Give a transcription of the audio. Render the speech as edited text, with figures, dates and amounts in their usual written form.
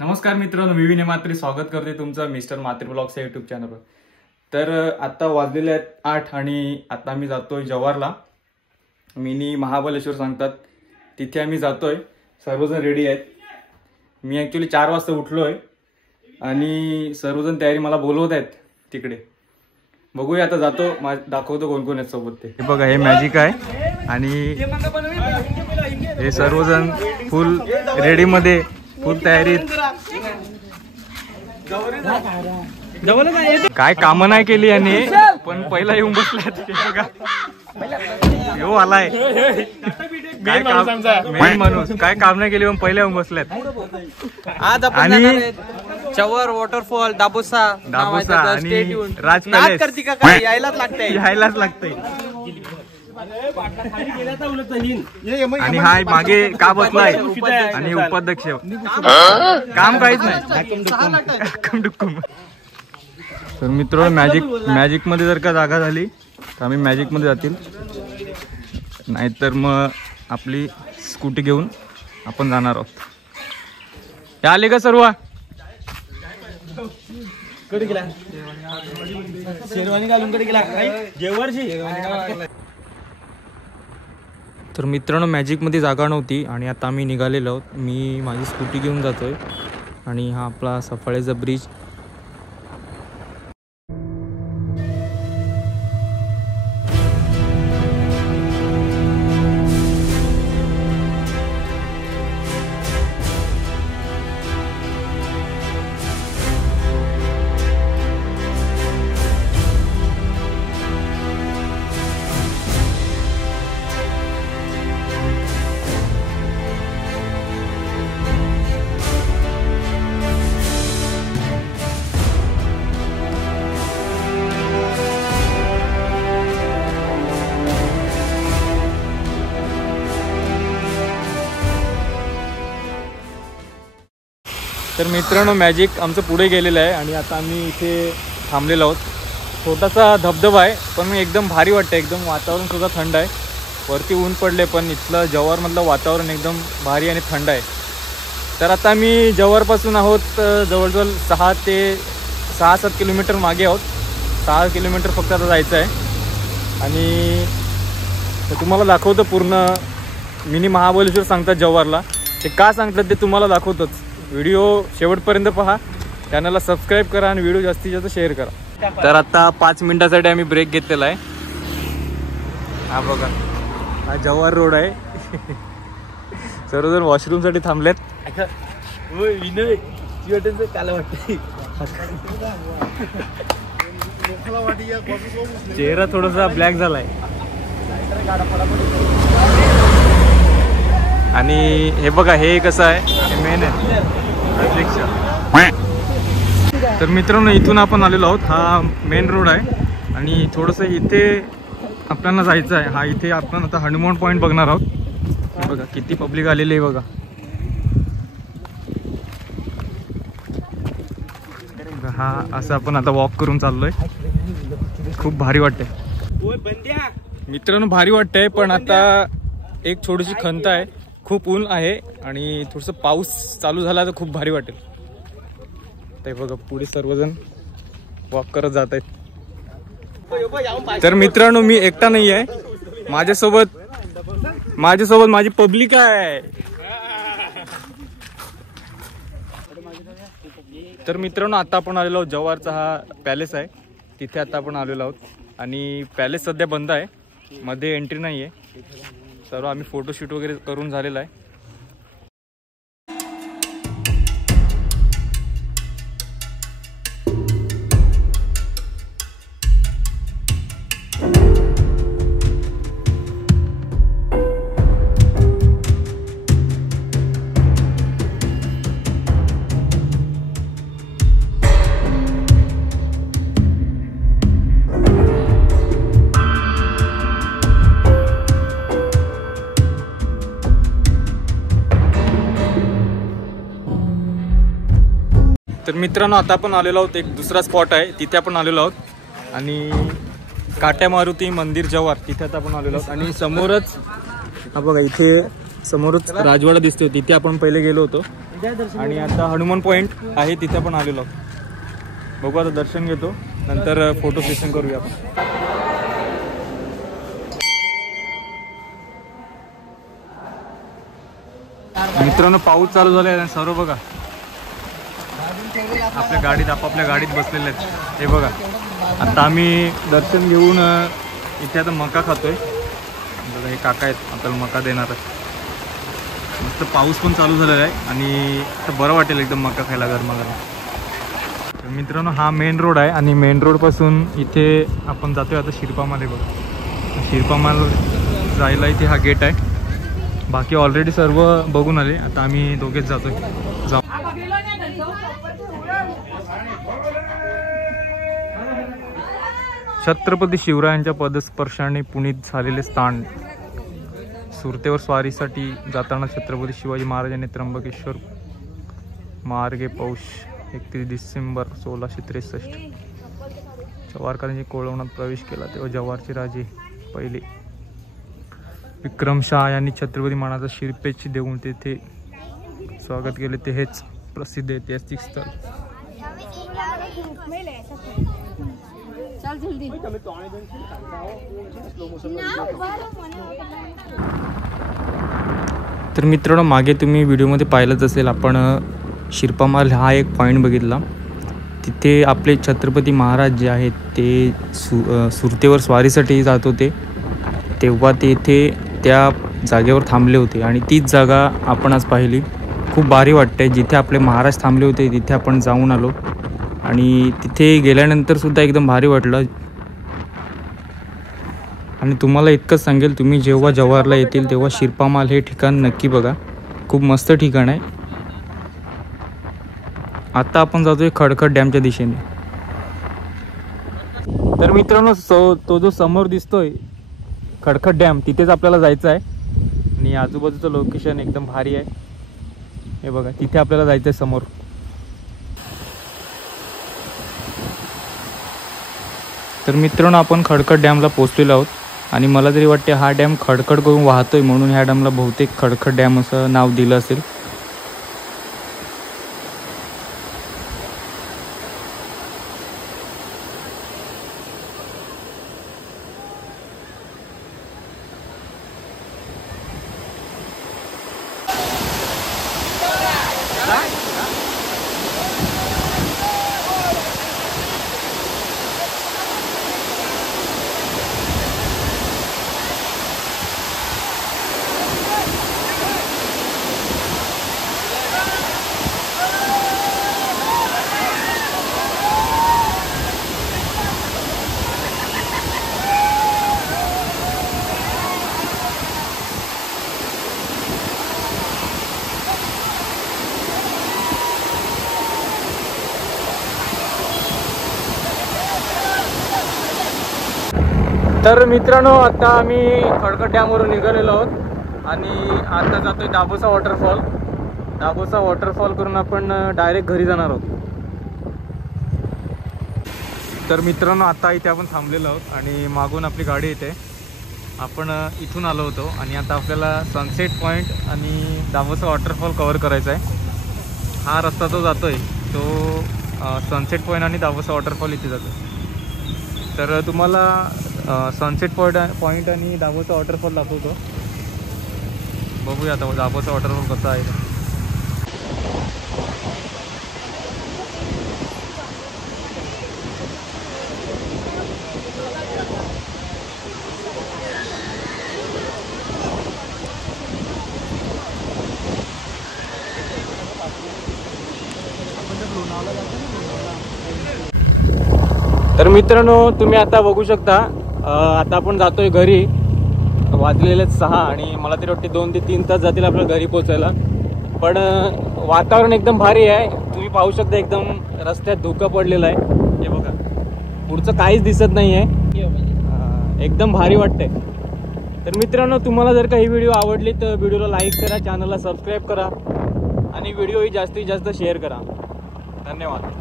नमस्कार मित्रांनो, मी विनय म्हात्रे स्वागत करते तुमचं मिस्टर म्हात्रे ब्लॉग्स या यूट्यूब चॅनलवर। तर आता वाजलेले आहेत 8 आणि आता आम्ही जातोय जव्हारला। मिनी महाबळेश्वर सांगतात तिथे आम्ही जातोय। सर्वजण रेडी आहेत। मी ॲक्च्युअली 4 वाजता उठलोय आणि सर्वजण तयारी मला बोलवत आहेत तिकडे। बघूया आता जातो, दाखवतो कोण कोण आहेत सोबत ते। हे बघा, हे मॅजिक आहे आणि हे सर्वजण फुल रेडी मध्ये, फुल तयारीत। काय कामं नाही केली यांनी, पण पहिला येऊन बसल्यात। यो आलाय काय काम, मेन माणूस काय काम नाही केली पण पहिला येऊन बसल्यात। आज आपण जव्हार वॉटरफॉल, दाबोसा आणि राज पॅलेस यायलाच लागतंय। आणि हा मागे का बसलाय आणि उपाध्यक्ष काम काहीच नाही। तर मित्रांनो, मॅजिक मध्ये जर का जागा झाली तर आम्ही मॅजिक मध्ये जातील, नाहीतर मग आपली स्कूटी घेऊन आपण जाणार आहोत। आले का सर्व? शेरवानी घालून कडे गेला तर मित्रांनो, मॅजिकमध्ये जागा नव्हती आणि आता आम्ही निघालेलो आहोत। मी माझी स्कूटी घेऊन जातोय आणि हा आपला सफाळेचा ब्रिज। तर मित्रांनो, मॅजिक आमचं पुढे गेलेलं आहे आणि आता आम्ही इथे थांबलेलो आहोत। छोटासा धबधबा आहे पण एकदम भारी वाटतं, एकदम वातावरण सुद्धा थंड आहे। वरती ऊन पडले पण इथलं जव्हारमधलं वातावरण एकदम भारी आणि थंड आहे। तर आता आम्ही जव्हारपासून आहोत जवळजवळ 6 ते 6-7 किलोमीटर मागे आहोत। 6 किलोमीटर फक्त आता जायचं आहे आणि तुम्हाला दाखवतो पूर्ण मिनी महाबळेश्वर सांगतात जव्हारला। ते का सांगतात ते तुम्हाला दाखवतोच। व्हिडिओ शेवटपर्यंत पहा, चॅनलला सबस्क्राईब करा आणि व्हिडिओ जास्तीत जास्त शेअर करा। तर आता 5 मिनिटासाठी आम्ही ब्रेक घेतलेला आहे। हा बघा, हा जव्हार रोड आहे। सर्वजण वॉशरूम साठी थांबलेत। चेहरा थोडासा ब्लॅक झालाय आणि हे बघा, हे कसं आहे, हे मेन आहे अध्यक्ष। तर मित्रांनो, इथून आपण आलेलो आहोत। हा मेन रोड आहे आणि थोडंसं इथे आपल्याला जायचं आहे। हा इथे आपण आता हनुमान पॉईंट बघणार आहोत। बघा किती पब्लिक आलेली आहे बघा। हा असं आपण आता वॉक करून चाललोय। खूप भारी वाटतंय मित्रांनो, भारी वाटतंय पण आता एक छोटीशी खंत आहे, खूप ऊन आहे आणि थोडंसं पाऊस चालू झाला तर खूप भारी वाटेल। ते बघा पुढे सर्वजण वॉक करत जात आहेत। तर मित्रांनो, मी एकटा नाही आहे, माझ्यासोबत माझी पब्लिक आहे। तर मित्रांनो, आता आपण आलेलो आहोत जव्हारचा हा पॅलेस आहे, तिथे आता आपण आलेलो आहोत आणि पॅलेस सध्या बंद आहे, मध्ये एंट्री नाही आहे। सर्व आम्ही फोटोशूट वगैरे करून झालेला आहे। तर मित्रांनो, आता आपण आलेलो आहोत, एक दुसरा स्पॉट आहे तिथे आपण आलेलो आहोत आणि काट्या मारुती मंदिर जव्हार तिथे आता आपण आलेलो आहोत। आणि समोरच हा बघा, इथे समोरच राजवाडा दिसतोय, तिथे आपण पहिले गेलो होतो आणि आता हनुमान पॉइंट आहे तिथे पण आलेलो. बघू आता दर्शन घेतो, नंतर फोटो सेशन करूया आपण. मित्रांनो पाऊस चालू झालाय आणि सर्व बघा आपल्या गाडीत आपापल्या गाडीत बसलेले आहेत. हे बघा आता आम्ही दर्शन घेऊन इथे आता मका खातोय. बघा हे काका आहेत आपल्याला मका देणार. मस्त पाऊस पण चालू झालेला आहे आणि आता बरं वाटेल एकदम मका खायला गरमागरम. मित्रांनो हा मेन रोड आहे आणि मेन रोडपासून इथे आपण जातोय आता शिरपामाल. बघा शिरपामाल जायला इथे हा गेट आहे. बाकी ऑलरेडी सर्व बघून आले, आता आम्ही दोघेच जातोय. जाऊ. छत्रपती शिवरायांच्या पदस्पर्शाने पुनीत झालेले स्थान. सुरतेवर स्वारीसाठी जाताना छत्रपती शिवाजी महाराजांनी त्र्यंबकेश्वर मार्गे पौष 31 डिसेंबर 1663 जव्हारकारांनी कोळवणात प्रवेश केला. तेव्हा जव्हारचे राजे पहिले विक्रमशाह यांनी छत्रपती महाराज शिरपेची देऊन तेथे स्वागत केले. ते हेच प्रसिद्ध ऐतिहासिक स्थळ. तर मित्रांनो मागे तुम्ही व्हिडिओमध्ये पाहिलंच असेल, आपण शिरपामाल हा एक पॉईंट बघितला. तिथे आपले छत्रपती महाराज जे आहेत ते सुरतेवर स्वारीसाठी जात होते, तेव्हा ते इथे त्या जागेवर थांबले होते आणि तीच जागा आपण आज पाहिली. खूप भारी वाटते. जिथे आपले महाराज थांबले होते तिथे आपण जाऊन आलो आणि तिथे गेल्यानंतर सुद्धा एकदम भारी वाटलं. आणि तुम्हाला इतकंच सांगेल, तुम्ही जेव्हा जव्हारला येतील तेव्हा शिरपामाल हे ठिकाण नक्की बघा. खूप मस्त ठिकाण आहे. आता आपण जातोय खडखड डॅमच्या दिशेने. तर मित्रांनो तो जो समोर दिसतोय खडखड डॅम, तिथेच आपल्याला जायचं आहे आणि आजूबाजूचं लोकेशन एकदम भारी आहे. हे बघा तिथे आपल्याला जायचं आहे समोर. तर मित्रांनो आपण खडखड डॅमला पोहोचलेलो आहोत आणि मला तरी वाटते हा डॅम खडखड करून वाहतोय म्हणून ह्या डॅमला बहुतेक खडखड डॅम असं नाव दिलं असेल. तर मित्रांनो आता आम्ही खडखड डॅमवरून निघालेलो आहोत आणि आता जातोय दाबोसा वॉटरफॉल. दाबोसा वॉटरफॉल करून आपण डायरेक्ट घरी जाणार आहोत. तर मित्रांनो आता इथे आपण थांबलेलो आहोत आणि मागून आपली गाडी येते. आपण इथून आलो होतो आणि आता आपल्याला सनसेट पॉईंट आणि दाबोसा वॉटरफॉल कव्हर करायचा आहे. हा रस्ता जो जातोय तो सनसेट पॉईंट आणि दाबोसा वॉटरफॉल इथे जातो. तर तुम्हाला सनसेट पॉईंट आणि दाबोसा वॉटरफॉल दाखवतो. बघूया आता दाबोसा वॉटरफॉल कसा आहे. तर मित्रांनो तुम्ही आता बघू शकता, आता आपण जातोय घरी. वाजलेले 6 आणि मला तरी वाटते 2 ते 3 तास जातील आपल्याला घरी पोहोचायला. पण वातावरण एकदम भारी आहे. तुम्ही पाहू शकता एकदम रस्त्यात धुकं पडलेलं आहे. हे बघा पुढचं काहीच दिसत नाही आहे. एकदम भारी वाटतंय. तर मित्रांनो तुम्हाला जर का ही व्हिडिओ आवडली तर व्हिडिओला लाईक करा, चॅनलला सबस्क्राईब करा आणि व्हिडिओ ही जास्तीत जास्त शेअर करा. धन्यवाद.